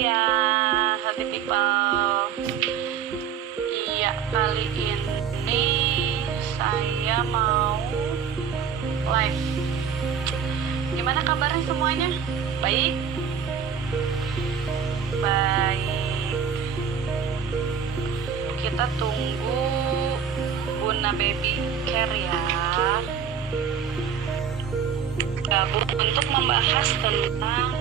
ya, happy people. Iya, kali ini saya mau live. Gimana kabarnya semuanya? Baik? Baik. Kita tunggu Bunda Baby Care ya. Gabung untuk membahas tentang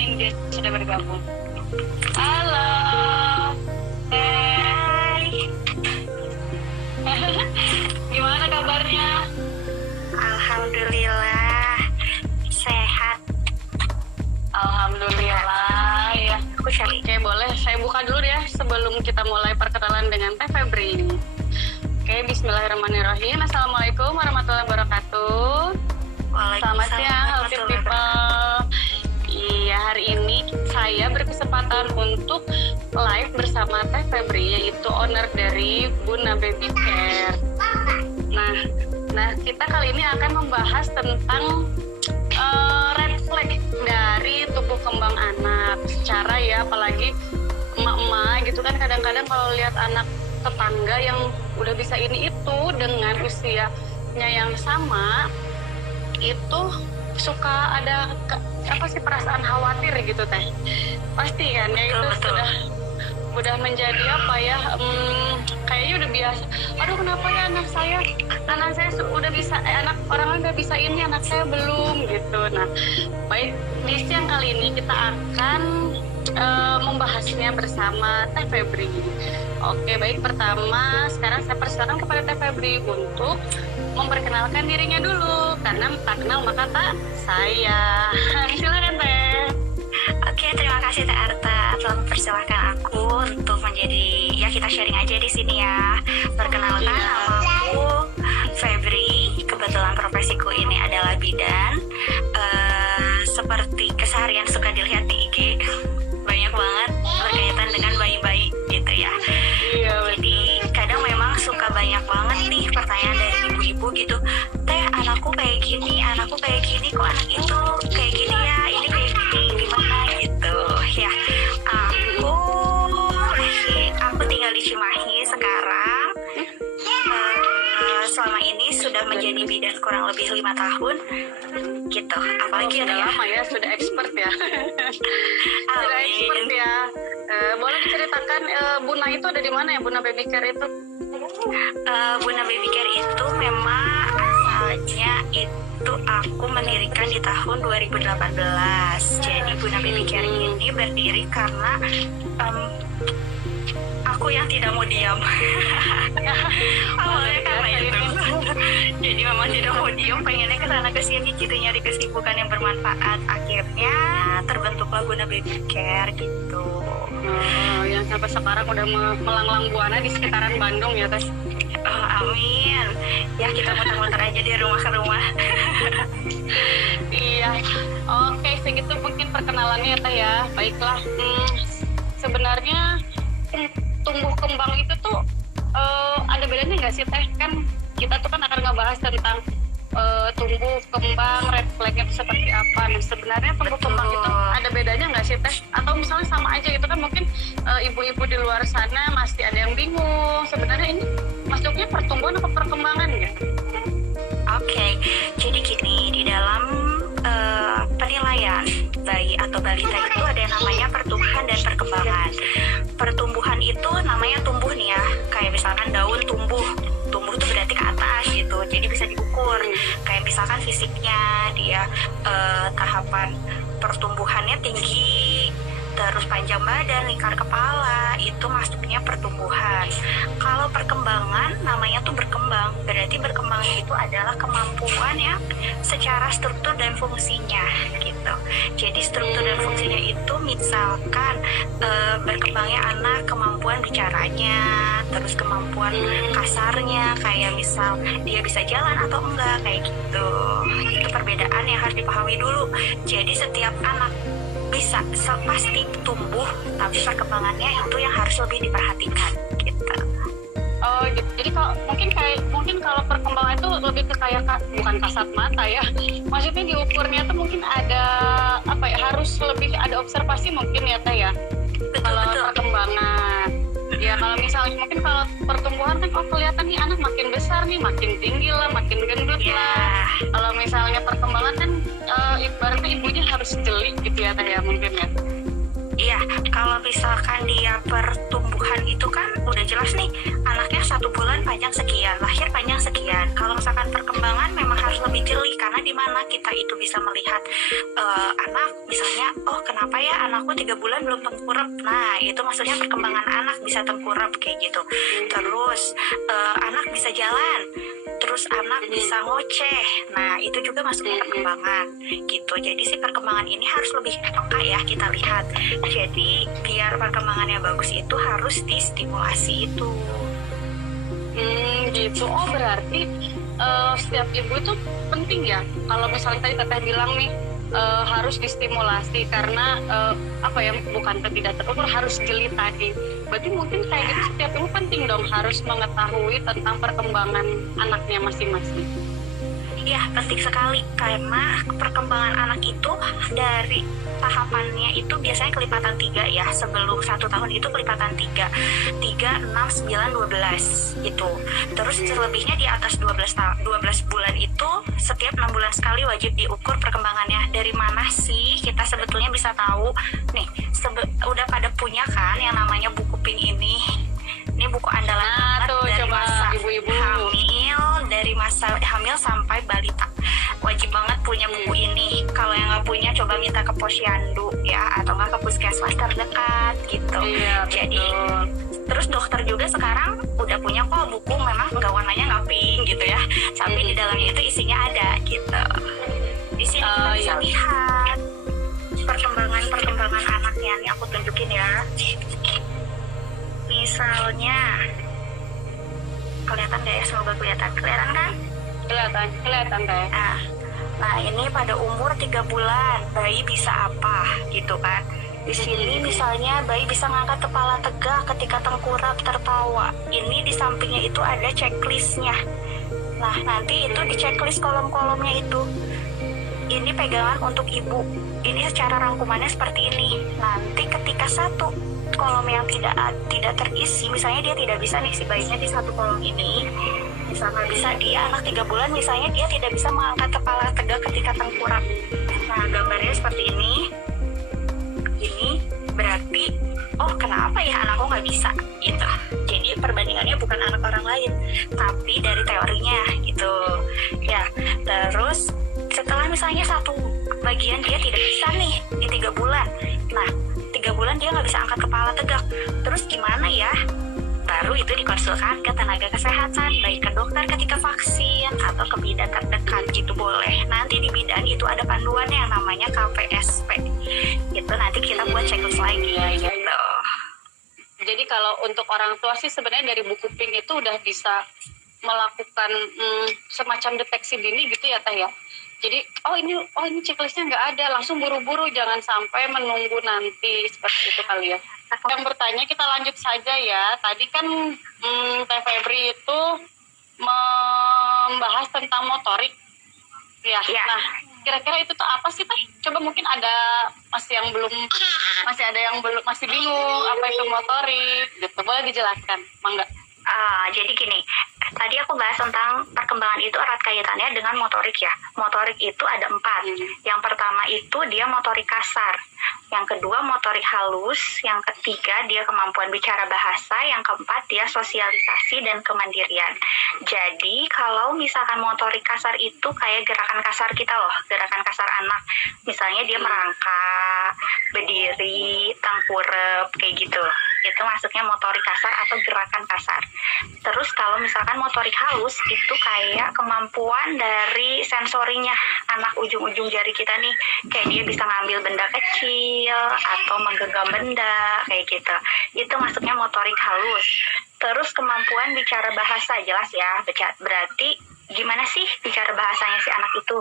ini dia sudah bergabung. Halo. Hai. Gimana kabarnya? Alhamdulillah sehat. Alhamdulillah ya. Oke, boleh saya buka dulu ya sebelum kita mulai perkenalan dengan Teh Febri. Oke, bismillahirrahmanirrahim. Assalamualaikum warahmatullahi wabarakatuh. Selamat siang, healthy people. Iya, hari ini saya berkesempatan untuk live bersama Teh Febri, yaitu owner dari Bunda Baby Care. Nah, kita kali ini akan membahas tentang red flag dari tumbuh kembang anak. Secara ya, apalagi emak-emak gitu kan, kadang-kadang kalau lihat anak tetangga yang udah bisa ini itu dengan usianya yang sama, itu suka ada perasaan khawatir gitu Teh. Pasti kan ya, itu udah menjadi kayaknya udah biasa. Aduh, kenapa ya anak saya udah bisa, anak orang lain udah bisa ini, anak saya belum gitu. Nah, baik, di siang kali ini kita akan membahasnya bersama Teh Febri. Oke, baik, pertama sekarang saya persilakan kepada Teh Febri untuk memperkenalkan dirinya dulu, karena tak kenal maka tak sayang. Silakan Teh. Oke, terima kasih Teh Arta telah mempersilahkan aku untuk menjadi, ya kita sharing aja di sini ya. Perkenalkan, nama aku Febri. Kebetulan profesiku ini adalah bidan. Seperti keseharian suka dilihat di IG, banyak banget berkaitan dengan bayi-bayi gitu ya. Iya, jadi kadang memang suka banyak banget nih pertanyaan dari ibu-ibu gitu. Teh, anakku kayak gini, kok anak itu kayak gini ya, ini kayak gini, gimana gitu ya. Aku tinggal di Cimahi sekarang. Selama ini sudah menjadi bidan kurang lebih 5 tahun gitu. Apalagi sudah lama ya, sudah expert ya. Sudah expert ya. Boleh diceritakan Bunda itu ada di mana ya, Bunda Baby Care itu? Bunda Baby Care itu memang asalnya itu aku mendirikan di tahun 2018. Jadi Bunda Baby Care ini berdiri karena aku yang tidak mau diam. Awalnya karena itu. Jadi memang tidak mau diam, pengennya kesana kesini gitu, nyari kesibukan yang bermanfaat. Akhirnya terbentuklah Bunda Baby Care gitu. Yang sampai sekarang udah melanglang buana di sekitaran Bandung ya Teh. Oh, amin. Ya, kita muter-muter aja di rumah ke rumah. Iya. Oke, segitu mungkin perkenalannya ya Teh ya. Baiklah. Sebenarnya tumbuh kembang itu tuh ada bedanya nggak sih Teh? Kan kita tuh kan akan ngebahas tentang tumbuh kembang, red flagnya itu seperti apa. Nah, sebenarnya tumbuh kembang itu ada bedanya nggak sih Teh? Atau misalnya sama aja gitu kan, mungkin ibu-ibu di luar sana masih ada yang bingung. Sebenarnya ini masuknya pertumbuhan atau perkembangan gitu? Oke, jadi gini, di dalam penilaian bayi atau balita itu ada yang namanya pertumbuhan dan perkembangan. Pertumbuhan itu namanya tumbuh nih ya, kayak misalkan daun tumbuh tuh berarti ke atas gitu, jadi bisa diukur. Kayak misalkan fisiknya dia tahapan pertumbuhannya tinggi, terus panjang badan, lingkar kepala, itu masuknya pertumbuhan. Kalau perkembangan namanya tuh berkembang, berarti berkembang itu adalah kemampuan ya secara struktur dan fungsinya gitu. Jadi struktur dan fungsinya itu misalkan berkembangnya anak, kemampuan bicaranya, terus kemampuan kasarnya, kayak misal dia bisa jalan atau enggak, kayak gitu. Itu perbedaan yang harus dipahami dulu. Jadi setiap anak bisa pasti tumbuh, tapi perkembangannya itu yang harus lebih diperhatikan gitu. Oh gitu. Jadi kalau mungkin kalau perkembangan itu lebih ke kayak bukan kasat mata ya. Maksudnya diukurnya tuh mungkin ada observasi mungkin ya Teh ya. Kalau Betul. perkembangan, ya kalau misalnya mungkin kalau pertumbuhan kan kelihatan nih anak makin besar nih, makin tinggi lah, makin gendut Ya, lah. Kalau misalnya perkembangan kan ibaratnya ibunya harus jeli gitu ya Teh ya mungkin ya. iya. Kalau misalkan dia pertumbuhan itu kan udah jelas nih, anaknya 1 bulan panjang sekian, lahir panjang sekian. Kalau misalkan perkembangan memang harus lebih jeli, karena di mana kita itu bisa melihat anak, misalnya, oh kenapa ya anakku 3 bulan belum tengkurap. Nah, itu maksudnya perkembangan anak bisa tengkurap kayak gitu. Terus anak bisa jalan, terus anak bisa ngoceh. Nah, itu juga masuknya perkembangan gitu. Jadi sih perkembangan ini harus lebih peka ya kita lihat. Jadi biar perkembangannya bagus itu harus distimulasi itu. Gitu. Oh berarti setiap ibu itu penting ya. Kalau misalnya tadi Teteh bilang nih harus distimulasi karena apa ya, bukan tidak terukur, harus jeli tadi. Berarti mungkin kayak gitu setiap ibu penting dong harus mengetahui tentang perkembangan anaknya masing-masing. Iya, penting sekali karena perkembangan anak itu dari tahapannya itu biasanya kelipatan 3 ya. Sebelum 1 tahun itu kelipatan 3, 6, 9, 12 gitu. Terus selebihnya di atas 12 bulan itu setiap 6 bulan sekali wajib diukur perkembangannya. Dari mana sih kita sebetulnya bisa tahu nih, udah pada punya kan yang namanya buku pink ini. Ini buku andalan banget tuh, dari coba masa ibu-ibu hamil, dari masa hamil sampai balita. Wajib banget punya buku ini. Kalau yang nggak punya, coba minta ke posyandu ya, atau nggak ke puskesmas terdekat gitu. Iya, Jadi betul. terus dokter juga sekarang udah punya kok buku, memang nggak warnanya nggak pink gitu ya, tapi di dalamnya itu isinya ada gitu. Di sini kita bisa lihat perkembangan anaknya. Nih aku tunjukin ya. Misalnya, kelihatan deh, semoga kelihatan kan? Kelihatan Teh. Nah ini pada umur 3 bulan, bayi bisa apa gitu kan? Di sini misalnya bayi bisa ngangkat kepala tegak ketika tengkurap, tertawa. Ini di sampingnya itu ada checklistnya. Nah nanti itu di checklist kolom-kolomnya itu. Ini pegangan untuk ibu. Ini secara rangkumannya seperti ini. Nanti ketika satu kolom yang tidak terisi, misalnya dia tidak bisa nih si bayinya di satu kolom ini, misalnya bisa dia anak 3 bulan, misalnya dia tidak bisa mengangkat kepala tegak ketika tengkurap. Nah gambarnya seperti ini. Ini berarti, oh kenapa ya anakku nggak bisa gitu. Jadi perbandingannya bukan anak orang lain, tapi dari teorinya gitu ya. Terus setelah misalnya satu bagian dia tidak bisa nih di 3 bulan, nah 3 bulan dia nggak bisa angkat kepala tegak, terus gimana ya? Baru itu dikonsulkan ke tenaga kesehatan, baik ke dokter ketika vaksin atau ke bidan terdekat gitu boleh. Nanti di bidan itu ada panduannya yang namanya KPSP. Itu nanti kita buat checklist lagi gitu. Jadi kalau untuk orang tua sih sebenarnya dari buku pink itu udah bisa melakukan semacam deteksi dini gitu ya Teh ya. Jadi oh ini checklistnya nggak ada, langsung buru-buru, jangan sampai menunggu nanti seperti itu kali ya. Yang bertanya kita lanjut saja ya. Tadi kan Teh Febri itu membahas tentang motorik ya. Nah kira-kira itu tuh apa sih Teh? Coba mungkin ada masih bingung apa itu motorik gitu, boleh dijelaskan mangga. Jadi gini, tadi aku bahas tentang perkembangan itu erat kaitannya dengan motorik ya. Motorik itu ada 4. Yang pertama itu dia motorik kasar. Yang kedua motorik halus. Yang ketiga dia kemampuan bicara bahasa. Yang keempat dia sosialisasi dan kemandirian. Jadi kalau misalkan motorik kasar itu kayak gerakan kasar kita loh, gerakan kasar anak. Misalnya dia merangkak, berdiri, tengkurap, kayak gitu. Itu masuknya motorik kasar atau gerakan kasar. Terus kalau misalkan motorik halus itu kayak kemampuan dari sensorinya anak, ujung-ujung jari kita nih, kayak dia bisa ngambil benda kecil atau menggenggam benda kayak gitu. Itu masuknya motorik halus. Terus kemampuan bicara bahasa, jelas ya, berarti gimana sih bicara bahasanya si anak itu.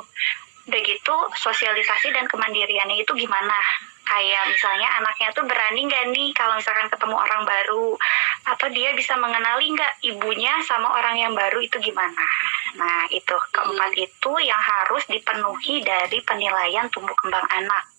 Udah gitu sosialisasi dan kemandiriannya itu gimana, kayak misalnya anaknya tuh berani nggak nih kalau misalkan ketemu orang baru, atau dia bisa mengenali nggak ibunya sama orang yang baru itu gimana. Nah itu keempat itu yang harus dipenuhi dari penilaian tumbuh kembang anak.